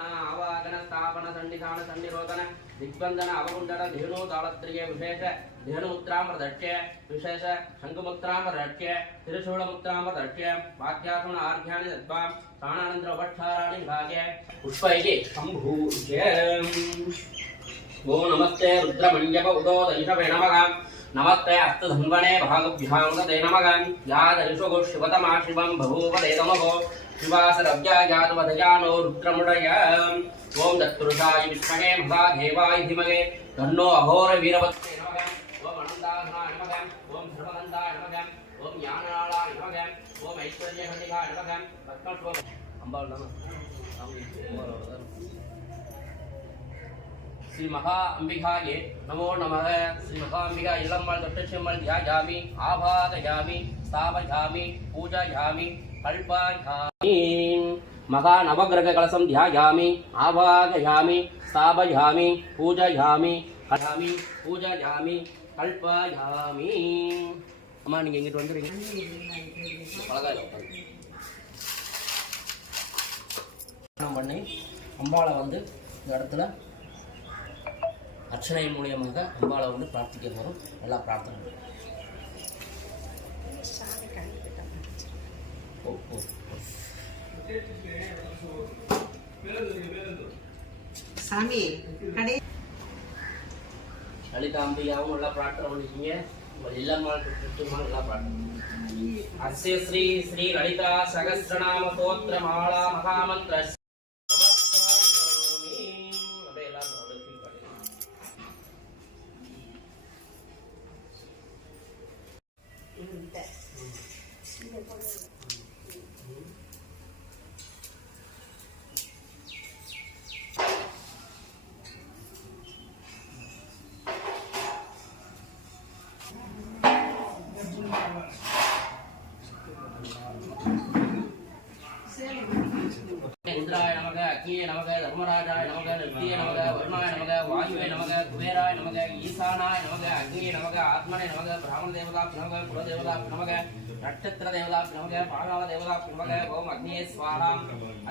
ಆವಾಗನ ಸ್ಥಾಪನ ಸನ್ನಿಧಾನ ಸನ್ನಿರೋಧನ ದಿಗ್ಬಂಧನ ಅವಗುಂಡನ ಧೇನು ತಾಳತ್ರಿಯ ವಿಶೇಷ ಧೇನುಮುದ್ರಾಮೃದಟ್ಯ ವಿಶೇಷ ಶಂಕುಮುದ್ರಾಮೃದಟ್ಯ ತಿರುಶೂಲಮುದ್ರಾಮೃದಟ್ಯ ವಾಕ್ಯಾಸನ ಆರ್ಘ್ಯಾಣಿ ದದ್ವಾ ಪ್ರಾಣಾನಂತರ ಉಪಕ್ಷಾರಾಣಿ ವಿಭಾಗೆ ಪುಷ್ಪೈಗೆ ಸಂಭೂಜ್ಯ ಓಂ ನಮಸ್ತೆ ರುದ್ರಮಂಜಪ ಉದೋದೈಷವೇ ನಮಃ ನಮಸ್ತೆ ಅಸ್ತಧನ್ವನೆ ಭಾಗಭ್ಯಾಂಗತೆ ನಮಃ ಯಾದರಿಷು ಶಿವತಮಾ ಶಿವಂ ಬಭೂವದೇ ನಮಃ निवासरव्याजानुवदजानो रुद्रमुडय ॐ दत्तुरुषाय विष्महे महादेवाय धीमहे। तन्नो अघोरवीरवत्ते नमः। ॐ अनन्दाघ्नाय नमः। ॐ धर्मगन्धाय नमः। ॐ ज्ञाननालाय नमः। ॐ ऐश्वर्यघटिकाय नमः। पद्मश्वं। अम्बाल नमः। श्री महा अंबिकाये नमो नमः। श्री महा अंबिका इलम्बल दत्तचेम्बल ध्यायामि आभागयामि, स्थापयामि, पूजयामि। மகா நவகிரக கலசம் தியாயாமி ஆவாகயாமி ஸ்தாபயாமி பூஜயாமி கயாமி பூஜயாமி கல்பயாமி அம்மா நீங்க எங்கிட்டு வந்துடுறீங்க அழகா இல்லை பண்ணி அம்பாளை வந்து இந்த இடத்துல அர்ச்சனை மூலியமாக அம்பாளை வந்து பிரார்த்திக்க போகிறோம் நல்லா பிரார்த்தனை சாமி கடை லலிதாம்பிகாவும் நல்லா பிரார்த்தனை பண்ணிக்கிங்க. உங்கள் இல்லம்மாள் சுற்றுமா நல்லா பிரார்த்தனை அஸ்ய ஸ்ரீ ஸ்ரீ லலிதா சகசிரநாம சோத்திர மாலா மகாமந்திர ದೇವದಾಪ್ನಮಗ ಕುಲದೇವದಾಪ್ನಮಗ ನಕ್ಷತ್ರ ದೇವದಾಪ್ನಮಗ ಪಾಗಾಲ ದೇವದಾಪ್ನಮಗ ಓಂ ಅಗ್ನಿಯೇ ಸ್ವಾಹ.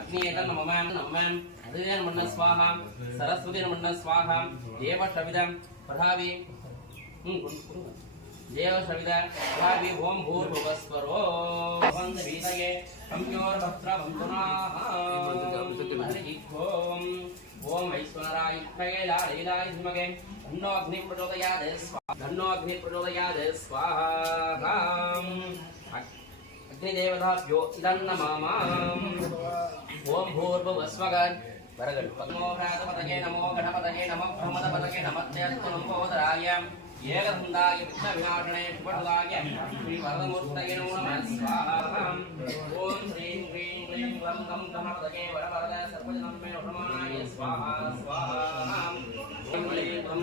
ಅಗ್ನಿಯೇ ತನ್ನ ಮಮ ನಮ ಹೃದಯ ಮಣ್ಣ ಸ್ವಾಹ. ಸರಸ್ವತಿ ಮಣ್ಣ ಸ್ವಾಹ. ದೇವ ಶವಿದ ಪ್ರಭಾವಿ ದೇವ ಶವಿದ ಪ್ರಭಾವಿ ಓಂ ಭೂರ್ಭುವಸ್ವರೋ. ವಂದೀತಗೆ ಸಂಯೋರ್ವಸ್ತ್ರ ವಂದನಾಹ ಓಂ. ಐಶ್ವರಾಯ ಕೈಲಾಲೈಲಾಯ ಹಿಮಗೆ ధన్నోగ్నిప్రణోదయాద్ స్వాహ ధన్నోగ్నిప్రణోదయాద్ స్వాహా. అగ్నిదేవతాభ్యో ఇదన్న మామాం ఓం భూర్భువస్మగన్ వరగడు పద్మో ప్రాతపదకే నమో గణపదకే నమో ప్రమదపదకే నమత్యేత్వలంబోదరాయ ఏకదందాయ విఘ్న వినాశనే విపటులాయ శ్రీ వరదమూర్తయే నమో నమః. స్వాహాం. ఓం శ్రీం హ్రీం క్లీం వరదం కమపదకే వరవరద సర్వజనం మే నమః స్వాహా స్వాహాం.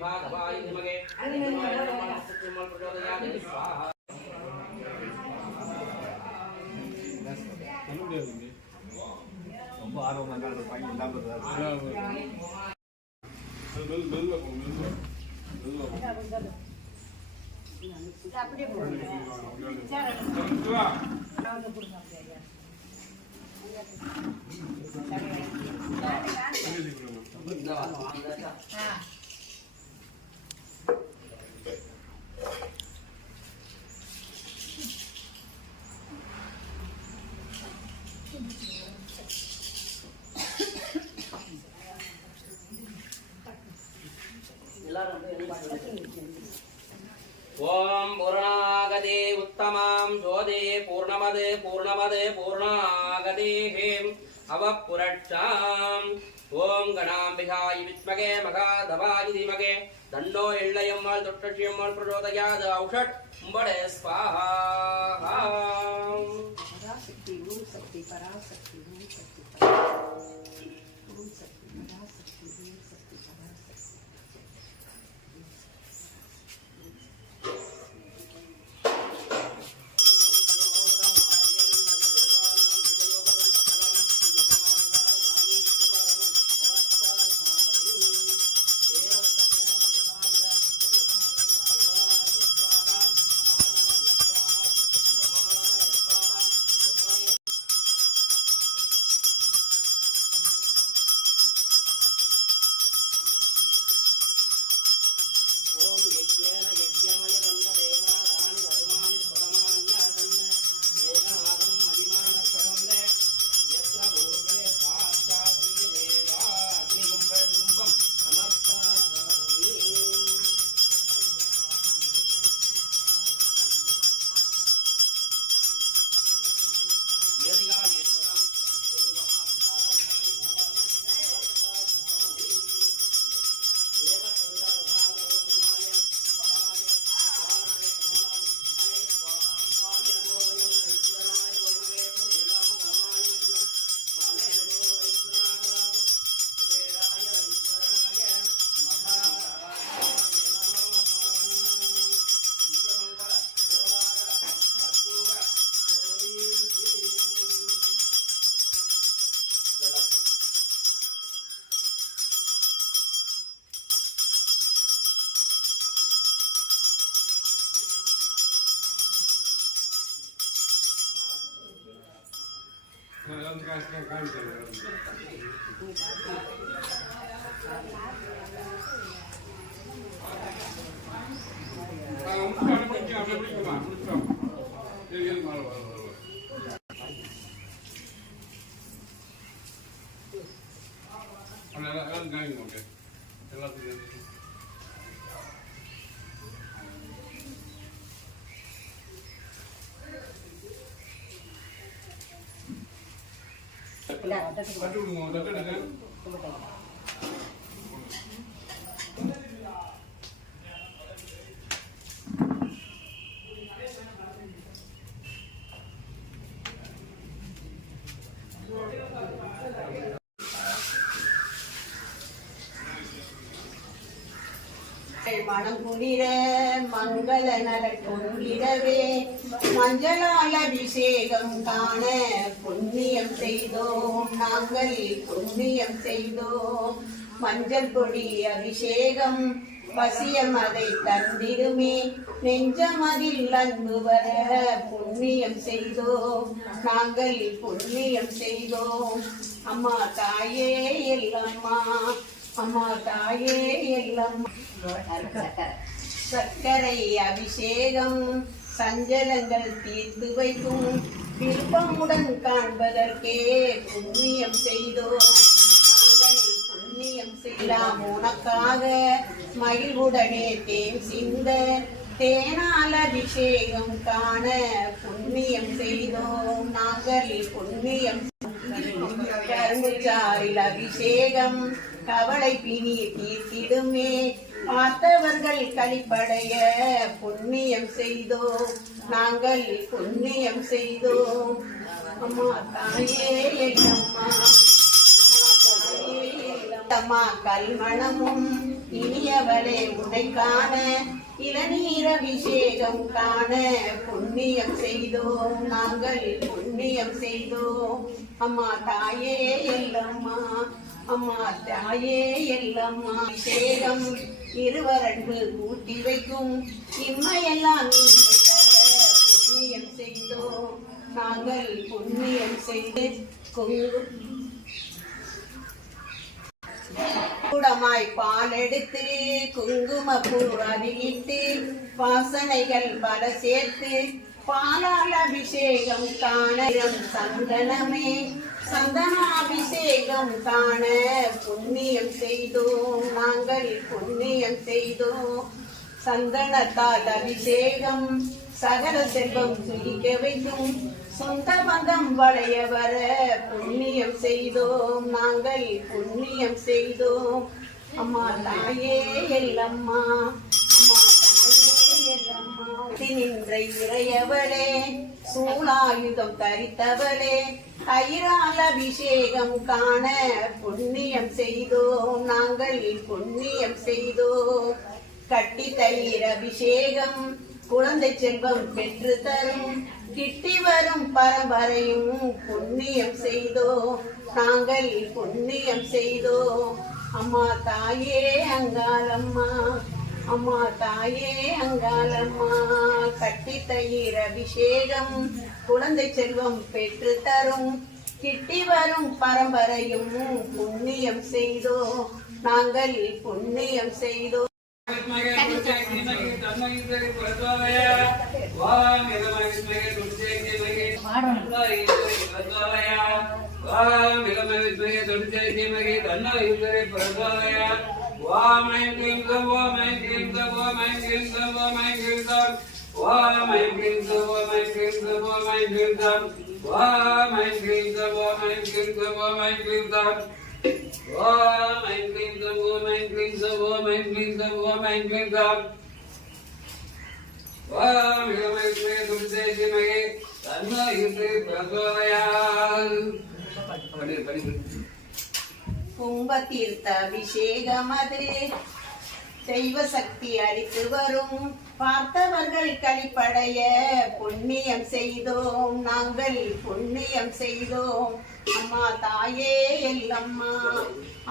வித்மகே முகாதவாய தீமகே தன்னோ இல்லம்மாள் பிரச்சேமல் பிரச்சோதயாத் ரொம்ப ஆர்வமா இருக்காங்க பையன் இல்லாம இருக்காரு. ಪ್ರಚೋದಯಾದ ಔಷಟ್ ಬಡೆ ಸ್ವಾಹ Parashakti Gurushakti Parashakti Kalau ada kan மனம் குளிர மங்கள நல பொங்கிடவே மஞ்சளால் அபிஷேகம் காண புண்ணியம் செய்தோம். நாங்கள் புண்ணியம் செய்தோம். மஞ்சள் பொடி அபிஷேகம் பசியம் அதை தந்திடுமே. நெஞ்சமதில் அன்பு வர புண்ணியம் செய்தோம். நாங்கள் புண்ணியம் செய்தோம். அம்மா தாயே எல்லம்மா. அம்மா தாயே எல்லம்மா. சர்க்கரை அபிஷேகம் சஞ்சலங்கள் தீர்த்து வைக்கும். விருப்பமுடன் காண்பதற்கே புண்ணியம் செய்தோம் நாங்கள் புண்ணியம் செய்யலாம் உனக்காக மகிழ்வுடனே தேன் சிந்த. தேனால் அபிஷேகம் காண புண்ணியம் செய்தோம். நாங்கள் புண்ணியம் கருங்குச்சாரில் அபிஷேகம் கவலை பிணி தீர்த்திடுமே. பார்த்தவர்கள் கழிப்படைய புண்ணியம் செய்தோம் நாங்கள் புண்ணியம் செய்தோம் அம்மா தாயே எல்லம்மா அம்மா கல்மணமும் இனியவளே உன்னை இளநீர் அபிஷேகம் காண புண்ணியம் செய்தோம் நாங்கள் புண்ணியம் செய்தோம். அம்மா தாயே எல்லம்மா அம்மா தாயே எல்லம்மா. சேகம் இருவரன்பு கூட்டி வைக்கும். இம்மையெல்லாம் புண்ணியம் செய்தோம். நாங்கள் புண்ணியம் செய்து கொங்கு குடமாய் பால் எடுத்து குங்கும பூ அருகிட்டு வாசனைகள் பல சேர்த்து பாலால் அபிஷேகம் காண சந்தனமே. சந்தனாபிஷேகம் காண புண்ணியம் செய்தோம். நாங்கள் புண்ணியம் செய்தோம். சந்தனத்தால் அபிஷேகம் சகல செல்வம் சுகிக்க வைக்கும் சொந்த பந்தம் வளைய வர புண்ணியம் செய்தோம். நாங்கள் புண்ணியம் செய்தோம். அம்மா தாயே எல்லம்மா காத்து நின்ற இறையவளே சூளாயுதம் தரித்தவளே கயிறால் அபிஷேகம் காண புண்ணியம் செய்தோம். நாங்கள் புண்ணியம் செய்தோம். கட்டி தயிர் அபிஷேகம் குழந்தை செல்வம் பெற்று தரும். கிட்டி வரும் பரம்பரையும் புண்ணியம் செய்தோம். நாங்கள் புண்ணியம் செய்தோம். அம்மா தாயே அங்காளம்மா அம்மா தாயே அங்காளம்மா கட்டி தயிர் அபிஷேகம் குழந்தை செல்வம் பெற்று தரும் கிட்டி வரும் பரம்பரையும் புண்ணியம் செய்தோ நாங்கள் புண்ணியம் ओम ऐं क्लीं सौः ओम ऐं क्लीं सौः ओम ऐं क्लीं सौः ओम ऐं क्लीं सौः ओम ऐं क्लीं सौः ओम ऐं क्लीं सौः ओम ऐं क्लीं सौः ओम ऐं क्लीं सौः ओम ऐं क्लीं सौः ओम ऐं क्लीं सौः ओम ऐं क्लीं सौः ओम ऐं क्लीं सौः ओम ऐं क्लीं सौः ओम ऐं क्लीं सौः ओम ह्रीं क्लीं दुर्गे धीमहि तन्नो हि प्रचोदयात् पढ़िए पढ़िए அபிஷேகம் அது தெய்வ சக்தி அளித்து வரும் பார்த்தவர்கள் கழிப்படைய புண்ணியம் செய்தோம். நாங்கள் புண்ணியம் செய்தோம். அம்மா தாயே எல்லம்மா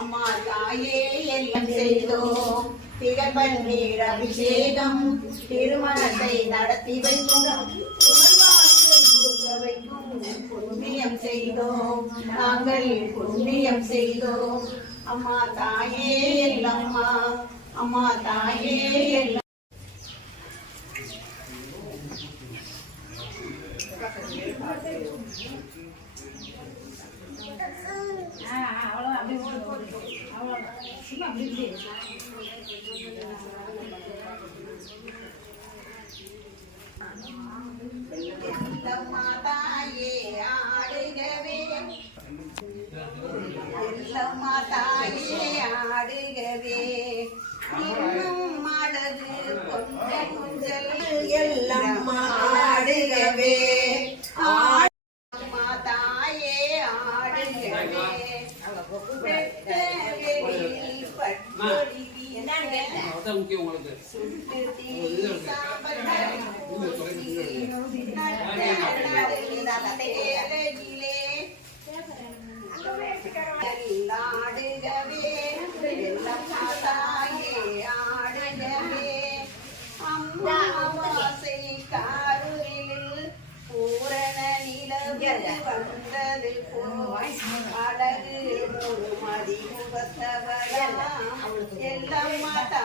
அம்மா தாயே எல்லாம் செய்தோம். திகழ்பன்னீர் அபிஷேகம் திருமணத்தை நடத்தி வைக்கும். வைக்கும் புண்ணியம் செய்தோம் நாங்கள் புண்ணியம் செய்தோம் அம்மா தாயே எல்லம்மா அம்மா தாயே எல்லாம்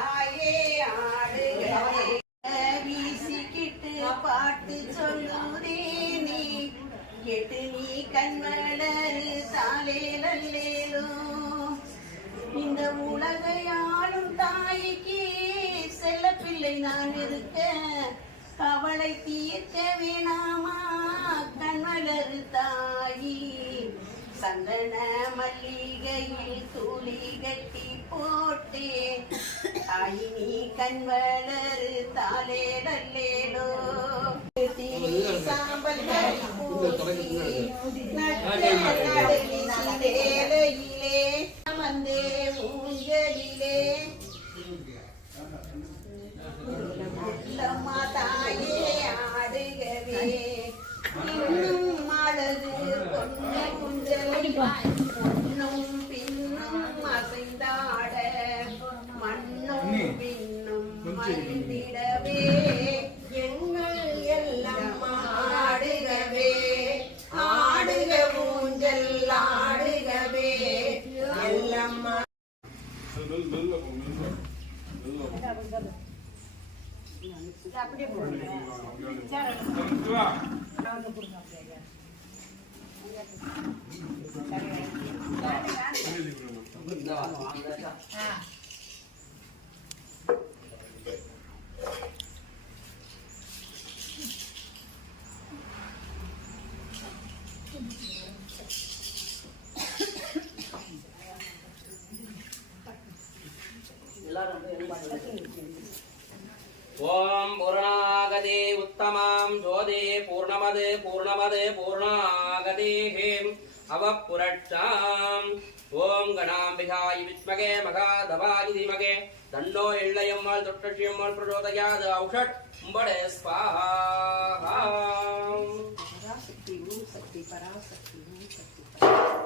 தாயே ஆடுகவே வீசிக்கிட்டு பாட்டு சொல்லுதே நீ. கேட்டு நீ கண்மலரு தாலே இந்த உலகையாளும் தாய்க்கு செல்ல பிள்ளை நான் இருக்க. கவலை தீர்க்க வேணாமா கண்மலரு தாயி. சந்தன மல்லிகையில் தூளி கட்டி போட்டேன். தாயி நீ கண்வளரு தாலே நல்லேலோ சாம்பல் வேலையிலே दृष्टशीमन् प्रचोदयाद बडे स्वाहा। शक्ति शक्ति परा शक्ति शक्ति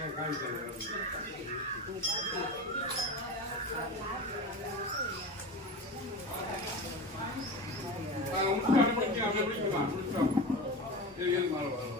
காசு காமிச்சாங்க எல்லாத்துக்கும்